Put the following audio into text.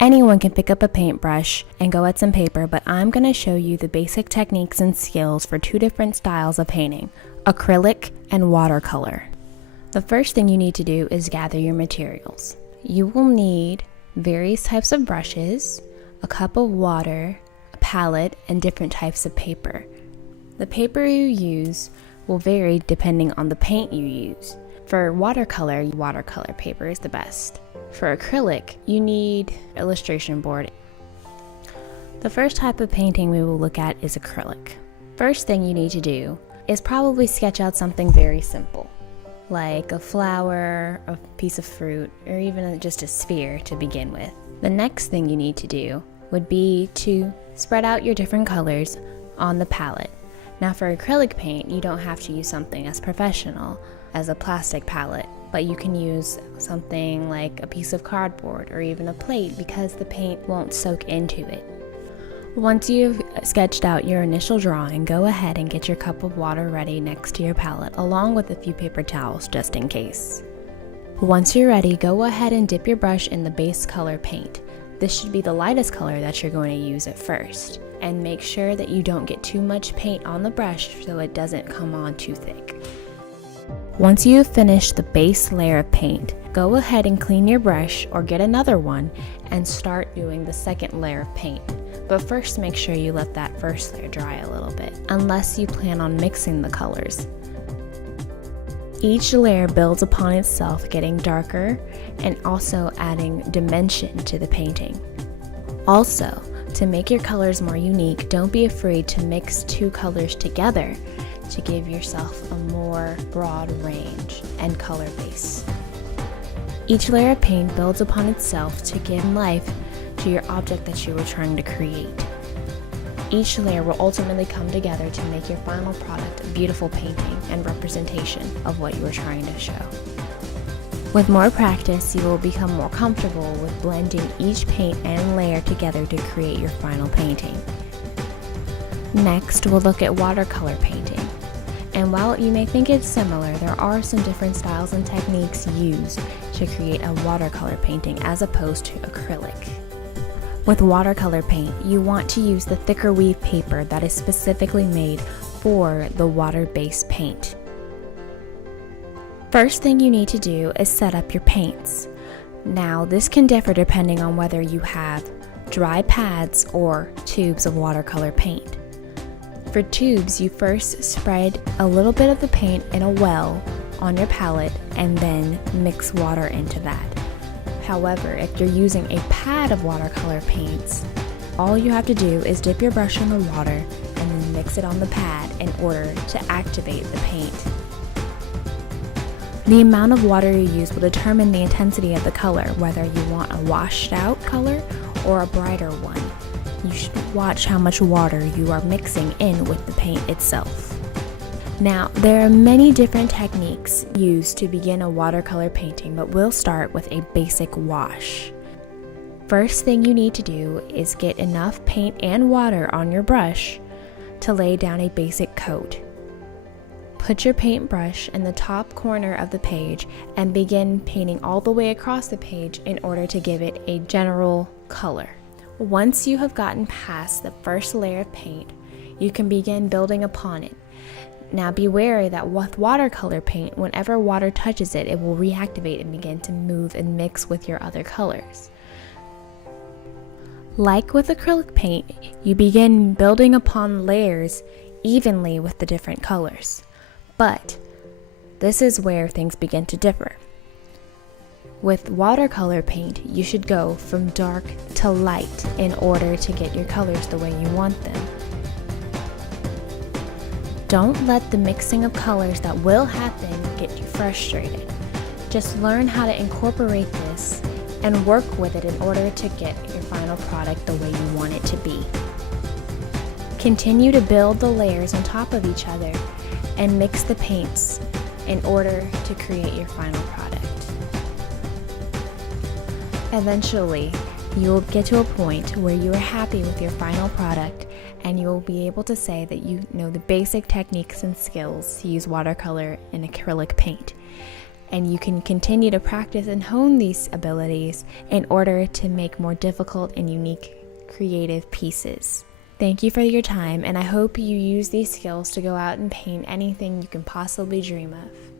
Anyone can pick up a paintbrush and go at some paper, but I'm going to show you the basic techniques and skills for two different styles of painting, acrylic and watercolor. The first thing you need to do is gather your materials. You will need various types of brushes, a cup of water, a palette, and different types of paper. The paper you use will vary depending on the paint you use. For watercolor paper is the best. For acrylic, you need illustration board. The first type of painting we will look at is acrylic. First thing you need to do is probably sketch out something very simple, like a flower, a piece of fruit, or even just a sphere to begin with. The next thing you need to do would be to spread out your different colors on the palette. Now for acrylic paint, you don't have to use something as professional as a plastic palette, but you can use something like a piece of cardboard or even a plate because the paint won't soak into it. Once you've sketched out your initial drawing, go ahead and get your cup of water ready next to your palette along with a few paper towels just in case. Once you're ready, go ahead and dip your brush in the base color paint. This should be the lightest color that you're going to use at first, and make sure that you don't get too much paint on the brush so it doesn't come on too thick. Once you have finished the base layer of paint, go ahead and clean your brush or get another one and start doing the second layer of paint. But first make sure you let that first layer dry a little bit, unless you plan on mixing the colors. Each layer builds upon itself, getting darker and also adding dimension to the painting. Also, to make your colors more unique, don't be afraid to mix two colors together to give yourself a more broad range and color base. Each layer of paint builds upon itself to give life to your object that you were trying to create. Each layer will ultimately come together to make your final product a beautiful painting and representation of what you were trying to show. With more practice, you will become more comfortable with blending each paint and layer together to create your final painting. Next, we'll look at watercolor painting. And while you may think it's similar, there are some different styles and techniques used to create a watercolor painting as opposed to acrylic. With watercolor paint, you want to use the thicker weave paper that is specifically made for the water-based paint. First thing you need to do is set up your paints. Now, this can differ depending on whether you have dry pads or tubes of watercolor paint. For tubes, you first spread a little bit of the paint in a well on your palette and then mix water into that. However, if you're using a pad of watercolor paints, all you have to do is dip your brush in the water and then mix it on the pad in order to activate the paint. The amount of water you use will determine the intensity of the color, whether you want a washed out color or a brighter one. You should watch how much water you are mixing in with the paint itself. Now, there are many different techniques used to begin a watercolor painting, but we'll start with a basic wash. First thing you need to do is get enough paint and water on your brush to lay down a basic coat. Put your paintbrush in the top corner of the page and begin painting all the way across the page in order to give it a general color. Once you have gotten past the first layer of paint, you can begin building upon it. Now be wary that with watercolor paint, whenever water touches it, it will reactivate and begin to move and mix with your other colors. Like with acrylic paint, you begin building upon layers evenly with the different colors. But this is where things begin to differ. With watercolor paint, you should go from dark to light in order to get your colors the way you want them. Don't let the mixing of colors that will happen get you frustrated. Just learn how to incorporate this and work with it in order to get your final product the way you want it to be. Continue to build the layers on top of each other and mix the paints in order to create your final product. Eventually, you will get to a point where you are happy with your final product and you will be able to say that you know the basic techniques and skills to use watercolor and acrylic paint. and you can continue to practice and hone these abilities in order to make more difficult and unique creative pieces. Thank you for your time, and I hope you use these skills to go out and paint anything you can possibly dream of.